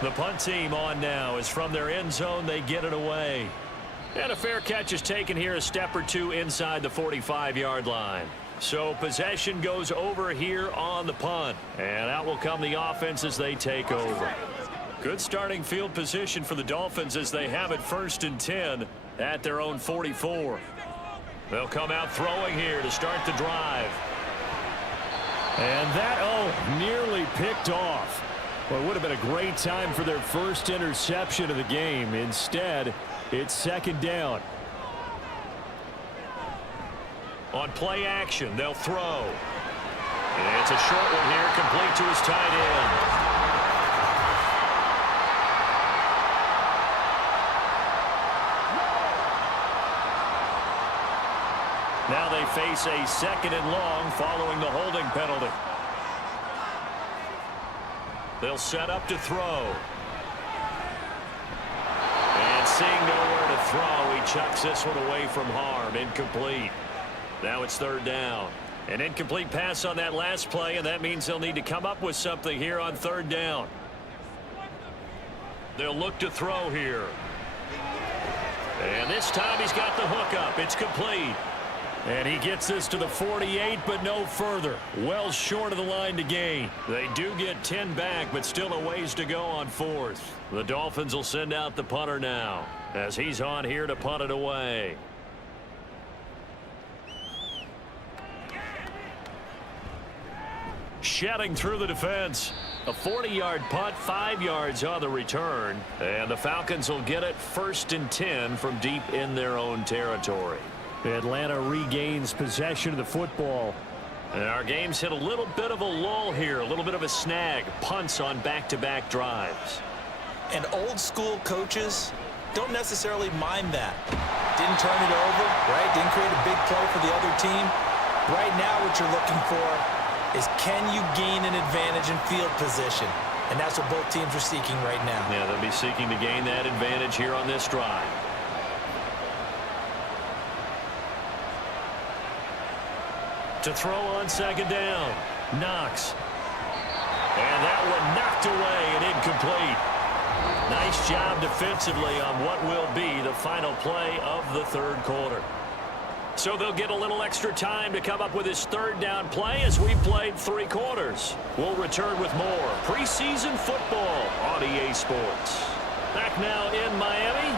The punt team on now is from their end zone. They get it away. And a fair catch is taken here, a step or two inside the 45-yard line. So possession goes over here on the punt. And out will come the offense as they take over. Good starting field position for the Dolphins as they have it 1st and 10 at their own 44. They'll come out throwing here to start the drive. And that, nearly picked off. Well, it would have been a great time for their first interception of the game. Instead, it's 2nd down. On play action, they'll throw. And it's a short one here, complete to his tight end. Now they face a 2nd and long following the holding penalty. They'll set up to throw. And seeing nowhere to throw, he chucks this one away from harm. Incomplete. Now it's 3rd down. An incomplete pass on that last play, and that means they'll need to come up with something here on 3rd down. They'll look to throw here. And this time he's got the hook up. It's complete. And he gets this to the 48, but no further. Well short of the line to gain. They do get 10 back, but still a ways to go on 4th. The Dolphins will send out the punter now as he's on here to punt it away. Shedding through the defense. A 40-yard punt, 5 yards on the return. And the Falcons will get it 1st and 10 from deep in their own territory. Atlanta regains possession of the football. And our game's hit a little bit of a lull here, a little bit of a snag. Punts on back-to-back drives. And old-school coaches don't necessarily mind that. Didn't turn it over, right? Didn't create a big play for the other team. Right now what you're looking for is can you gain an advantage in field position? And that's what both teams are seeking right now. Yeah, they'll be seeking to gain that advantage here on this drive. To throw on 2nd down. Knox. And that one knocked away and incomplete. Nice job defensively on what will be the final play of the 3rd quarter. So they'll get a little extra time to come up with his 3rd down play as we played 3 quarters. We'll return with more preseason football on EA Sports. Back now in Miami.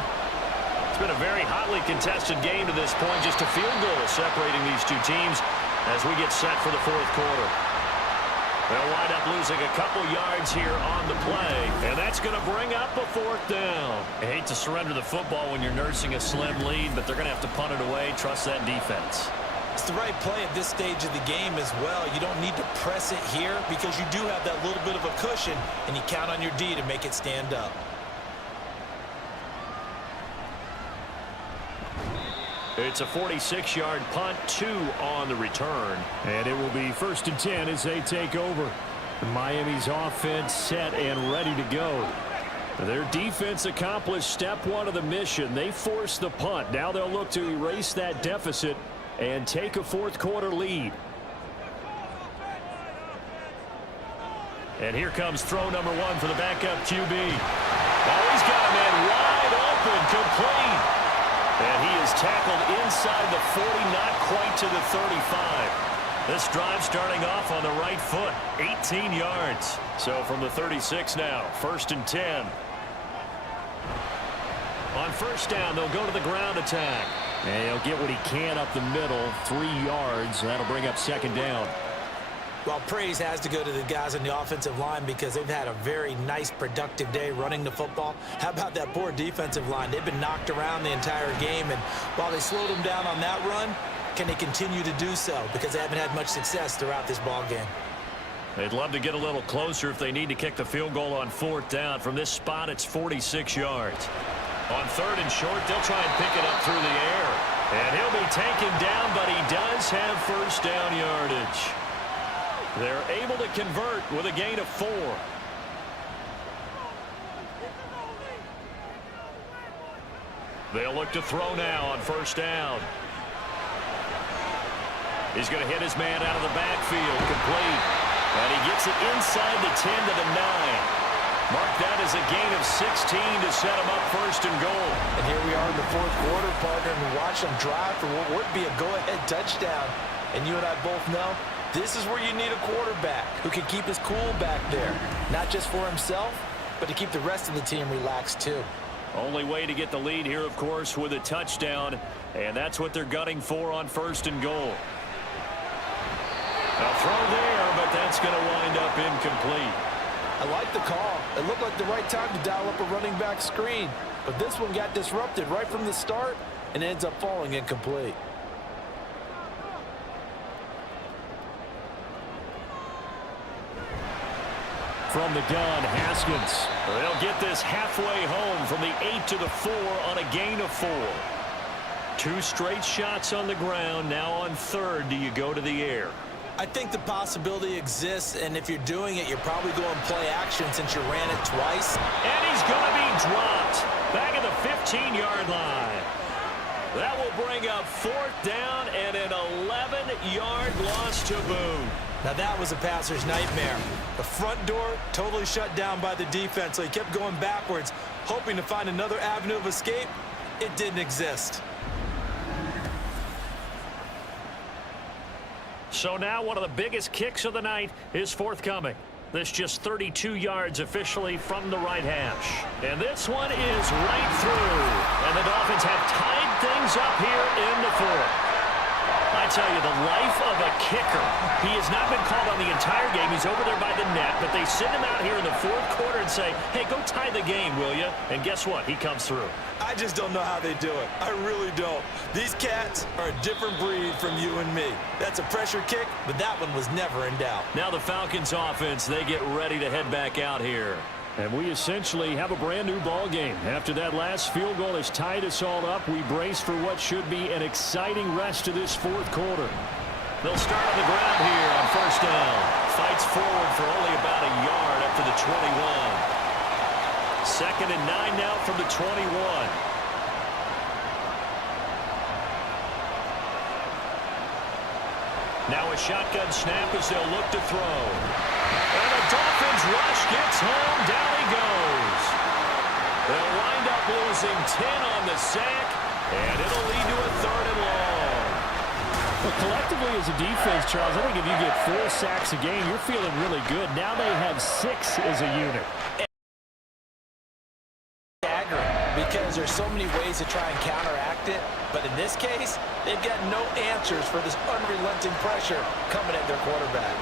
It's been a very hotly contested game to this point. Just a field goal separating these two teams as we get set for the 4th quarter. They'll wind up losing a couple yards here on the play, and that's going to bring up a 4th down. I hate to surrender the football when you're nursing a slim lead, but they're going to have to punt it away. Trust that defense. It's the right play at this stage of the game as well. You don't need to press it here because you do have that little bit of a cushion, and you count on your D to make it stand up. It's a 46-yard punt, 2 on the return. And it will be 1st and 10 as they take over. Miami's offense set and ready to go. Their defense accomplished step one of the mission. They forced the punt. Now they'll look to erase that deficit and take a fourth quarter lead. And here comes throw number one for the backup QB. Oh, he's got a man wide open, complete. And he is tackled inside the 40, not quite to the 35. This drive starting off on the right foot, 18 yards. So from the 36 now, 1st and 10. On first down, they'll go to the ground attack. And he'll get what he can up the middle, 3 yards. That'll bring up 2nd down. Well, praise has to go to the guys on the offensive line because they've had a very nice, productive day running the football. How about that poor defensive line? They've been knocked around the entire game, and while they slowed them down on that run, can they continue to do so? Because they haven't had much success throughout this ball game. They'd love to get a little closer if they need to kick the field goal on 4th down. From this spot, it's 46 yards. On 3rd and short, they'll try and pick it up through the air. And he'll be taken down, but he does have 1st down yardage. They're able to convert with a gain of 4. They'll look to throw now on 1st down. He's going to hit his man out of the backfield, complete. And he gets it inside the 10 to the 9. Mark that as a gain of 16 to set him up 1st and goal. And here we are in the 4th quarter, partner, and we watch them drive for what would be a go-ahead touchdown. And you and I both know this is where you need a quarterback who can keep his cool back there. Not just for himself, but to keep the rest of the team relaxed too. Only way to get the lead here, of course, with a touchdown. And that's what they're gunning for on 1st and goal. A throw there, but that's going to wind up incomplete. I like the call. It looked like the right time to dial up a running back screen. But this one got disrupted right from the start and ends up falling incomplete. From the gun, Haskins. They'll get this halfway home from the 8 to the 4 on a gain of 4. 2 straight shots on the ground. Now on 3rd, do you go to the air? I think the possibility exists, and if you're doing it, you're probably going play action since you ran it twice. And he's going to be dropped back at the 15-yard line. That will bring up 4th down and an 11-yard loss to boot. Now that was a passer's nightmare. The front door totally shut down by the defense, so he kept going backwards, hoping to find another avenue of escape. It didn't exist. So now one of the biggest kicks of the night is forthcoming. This just 32 yards officially from the right hash. And this one is right through. And the Dolphins have tied things up here in the 4th. I tell you, the life of a kicker. He has not been called on the entire game. He's over there by the net, but they send him out here in the 4th quarter and say, hey, go tie the game, will you? And guess what? He comes through. I just don't know how they do it. I really don't. These cats are a different breed from you and me. That's a pressure kick, but that one was never in doubt. Now the Falcons offense, they get ready to head back out here. And we essentially have a brand new ball game. After that last field goal has tied us all up, we brace for what should be an exciting rest of this 4th quarter. They'll start on the ground here on 1st down. Fights forward for only about a yard up to the 21. 2nd and 9 now from the 21. Now a shotgun snap as they'll look to throw. And the Dolphins rush gets home. Down he goes. They'll wind up losing 10 on the sack, and it'll lead to a 3rd and long. Well, collectively as a defense, Charles, I think if you get 4 sacks a game, you're feeling really good. Now they have 6 as a unit. Because there's so many ways to try and counteract it, but in this case, they've got no answers for this unrelenting pressure coming at their quarterback.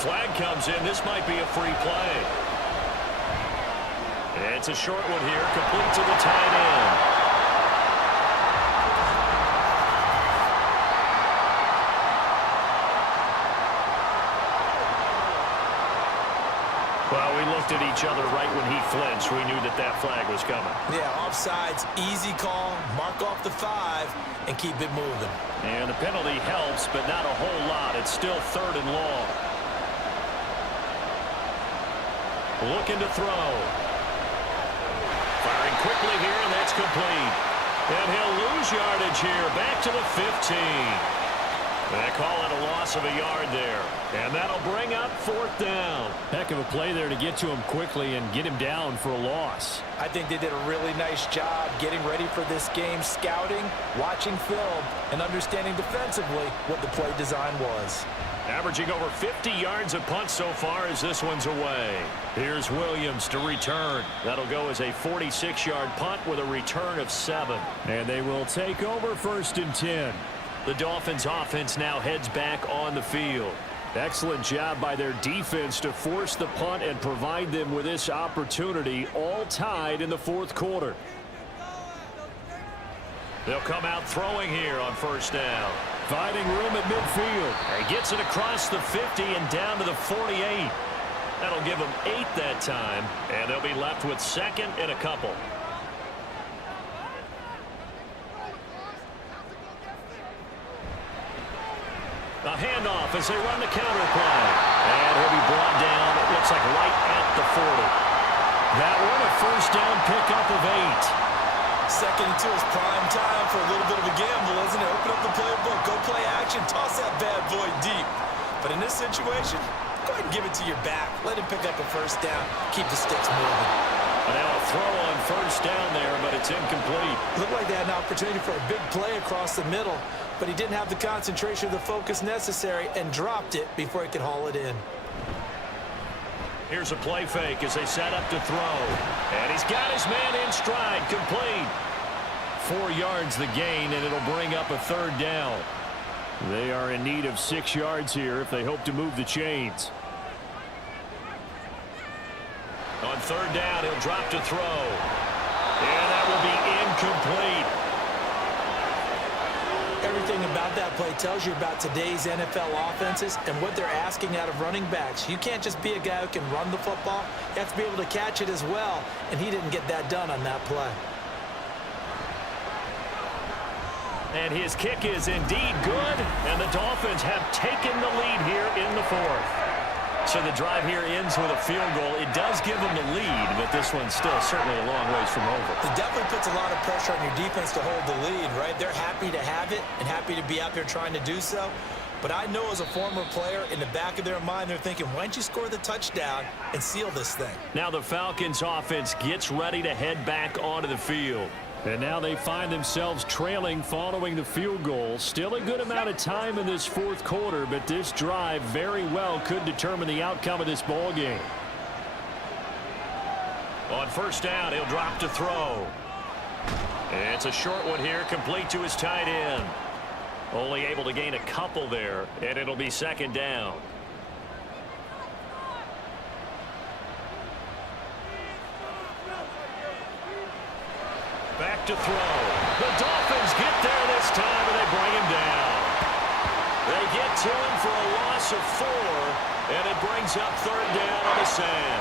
Flag comes in. This might be a free play. It's a short one here, complete to the tight end. Well, we looked at each other right when he flinched. We knew that that flag was coming. Yeah, offsides, easy call, mark off the 5, and keep it moving. And the penalty helps, but not a whole lot. It's still 3rd and long. Looking to throw. Firing quickly here, and that's complete. And he'll lose yardage here, back to the 15. They call it a loss of a yard there. And that'll bring up 4th down. Heck of a play there to get to him quickly and get him down for a loss. I think they did a really nice job getting ready for this game, scouting, watching film, and understanding defensively what the play design was. Averaging over 50 yards a punt so far as this one's away. Here's Williams to return. That'll go as a 46-yard punt with a return of 7. And they will take over 1st and 10. The Dolphins offense now heads back on the field. Excellent job by their defense to force the punt and provide them with this opportunity, all tied in the 4th quarter. They'll come out throwing here on 1st down. Finding room at midfield. He gets it across the 50 and down to the 48. That'll give them 8 that time, and they'll be left with 2nd and a couple. A handoff as they run the counter play. And he'll be brought down, it looks like right at the 40. That one a 1st down pickup of 8. 2nd and 2 is prime time for a little bit of a gamble, isn't it? Open up the playbook, go play action, toss that bad boy deep. But in this situation, go ahead and give it to your back. Let him pick up a 1st down, keep the sticks moving. Now a throw on 1st down there, but it's incomplete. Looked like they had an opportunity for a big play across the middle, but he didn't have the concentration or the focus necessary and dropped it before he could haul it in. Here's a play fake as they set up to throw. And he's got his man in stride, complete. 4 yards the gain, and it'll bring up a 3rd down. They are in need of 6 yards here if they hope to move the chains. On 3rd down, he'll drop to throw. And that will be incomplete. Everything about that play tells you about today's NFL offenses and what they're asking out of running backs. You can't just be a guy who can run the football. You have to be able to catch it as well, and he didn't get that done on that play. And his kick is indeed good, and the Dolphins have taken the lead here in the 4th. So the drive here ends with a field goal. It does give them the lead, but this one's still certainly a long ways from over. It definitely puts a lot of pressure on your defense to hold the lead, right? They're happy to have it and happy to be out there trying to do so. But I know as a former player, in the back of their mind, they're thinking, why don't you score the touchdown and seal this thing? Now the Falcons offense gets ready to head back onto the field. And now they find themselves trailing following the field goal. Still a good amount of time in this 4th quarter, but this drive very well could determine the outcome of this ball game. On 1st down, he'll drop to throw. It's a short one here, complete to his tight end. Only able to gain a couple there, and it'll be 2nd down. Back to throw. The Dolphins get there this time, and they bring him down. They get to him for a loss of 4, and it brings up 3rd down on the sand.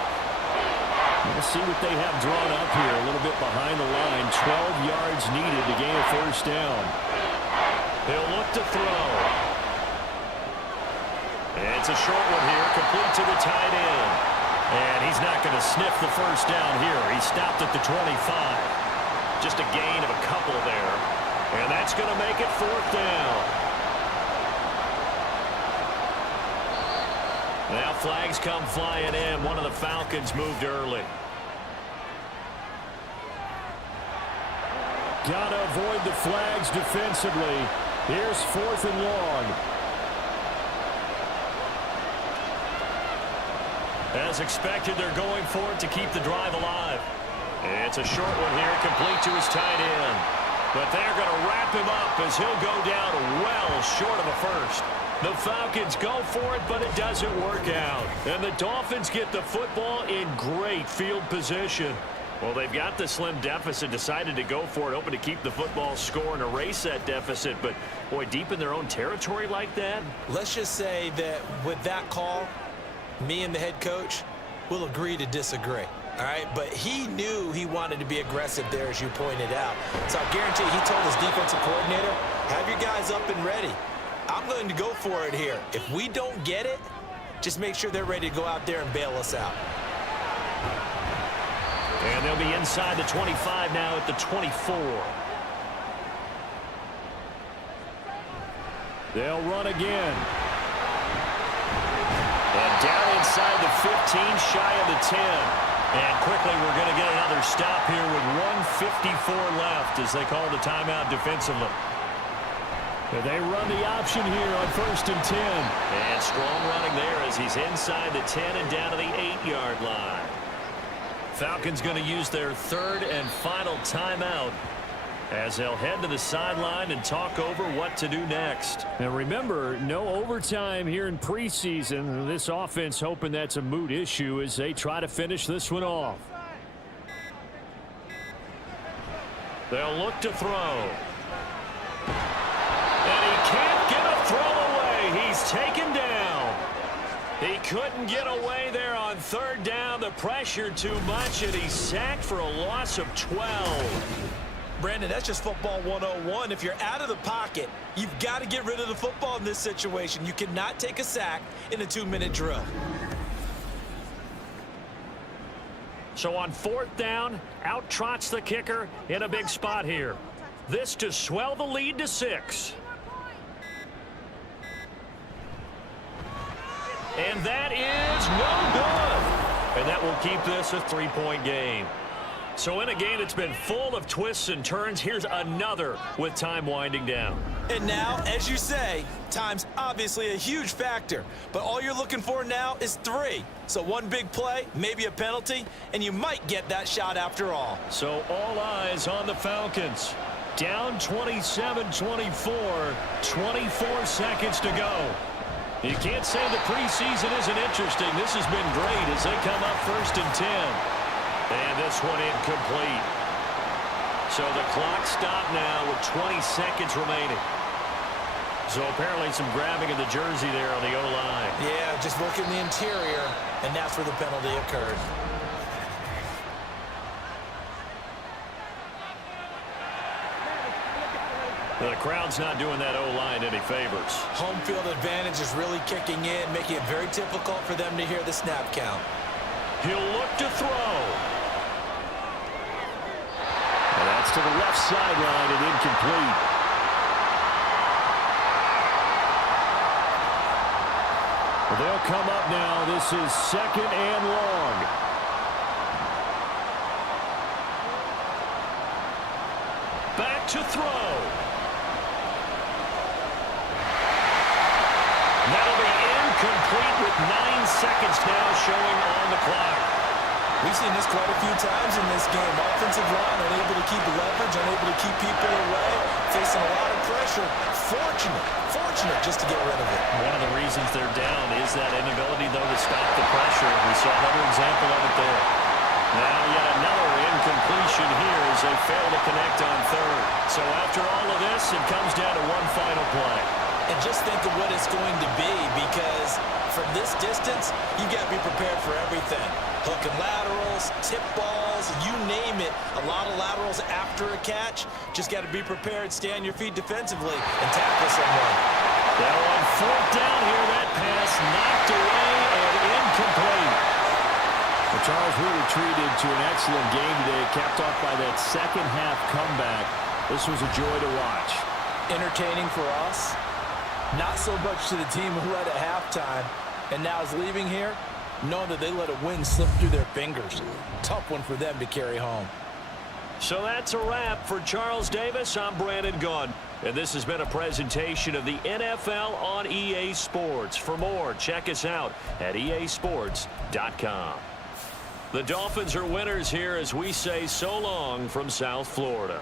We'll see what they have drawn up here. A little bit behind the line. 12 yards needed to gain a 1st down. He'll look to throw. It's a short one here, complete to the tight end. And he's not going to sniff the 1st down here. He stopped at the 25. Just a gain of a couple there. And that's going to make it 4th down. Now flags come flying in. One of the Falcons moved early. Got to avoid the flags defensively. Here's 4th and long. As expected, they're going for it to keep the drive alive. It's a short one here, complete to his tight end. But they're going to wrap him up as he'll go down well short of a 1st. The Falcons go for it, but it doesn't work out. And the Dolphins get the football in great field position. Well, they've got the slim deficit, decided to go for it, hoping to keep the football score and erase that deficit. But, boy, deep in their own territory like that. Let's just say that with that call, me and the head coach will agree to disagree. All right, but he knew he wanted to be aggressive there, as you pointed out. So I guarantee he told his defensive coordinator, have your guys up and ready. I'm going to go for it here. If we don't get it, just make sure they're ready to go out there and bail us out. And they'll be inside the 25 now at the 24. They'll run again. And down inside the 15, shy of the 10. And quickly we're going to get another stop here with 1:54 left as they call the timeout defensively. They run the option here on 1st and 10. And strong running there as he's inside the 10 and down to the 8-yard line. Falcons going to use their 3rd and final timeout as they'll head to the sideline and talk over what to do next. And remember, no overtime here in preseason. This offense hoping that's a moot issue as they try to finish this one off. They'll look to throw. And he can't get a throw away. He's taken down. He couldn't get away there on 3rd down. The pressure too much, and he's sacked for a loss of 12. Brandon, that's just football 101. If you're out of the pocket, you've got to get rid of the football in this situation. You cannot take a sack in a 2-minute drill. So on 4th down, out trots the kicker in a big spot here. This to swell the lead to 6. And that is no good. And that will keep this a 3-point game. So in a game that's been full of twists and turns, here's another with time winding down. And now, as you say, time's obviously a huge factor. But all you're looking for now is 3. So one big play, maybe a penalty, and you might get that shot after all. So all eyes on the Falcons. Down 27-24, 24 seconds to go. You can't say the preseason isn't interesting. This has been great as they come up 1st and 10. And this one incomplete. So the clock stopped now with 20 seconds remaining. So apparently some grabbing of the jersey there on the O-line. Yeah, just working the interior, and that's where the penalty occurred. The crowd's not doing that O-line any favors. Home field advantage is really kicking in, making it very difficult for them to hear the snap count. He'll look to throw. And that's to the left sideline and incomplete. They'll come up now. This is 2nd and long. Back to throw. That'll be incomplete with 9 seconds now showing on the clock. We've seen this quite a few times in this game. Offensive line unable to keep leverage, unable to keep people away, facing a lot of pressure. Fortunate just to get rid of it. One of the reasons they're down is that inability, though, to stop the pressure. We saw another example of it there. Now yet another incompletion here as they fail to connect on 3rd. So after all of this, it comes down to one final play. And just think of what it's going to be, because from this distance, you've got to be prepared for everything. Hook and laterals, tip balls, you name it. A lot of laterals after a catch. Just got to be prepared, stay on your feet defensively, and tackle someone. Now on 4th down here, that pass knocked away and incomplete. Well, Charles, we were treated to an excellent game today, capped off by that second-half comeback. This was a joy to watch. Entertaining for us. Not so much to the team who led at halftime and now is leaving here, knowing that they let a win slip through their fingers. Tough one for them to carry home. So that's a wrap for Charles Davis. I'm Brandon Gunn, and this has been a presentation of the NFL on EA Sports. For more, check us out at easports.com. The Dolphins are winners here as we say so long from South Florida.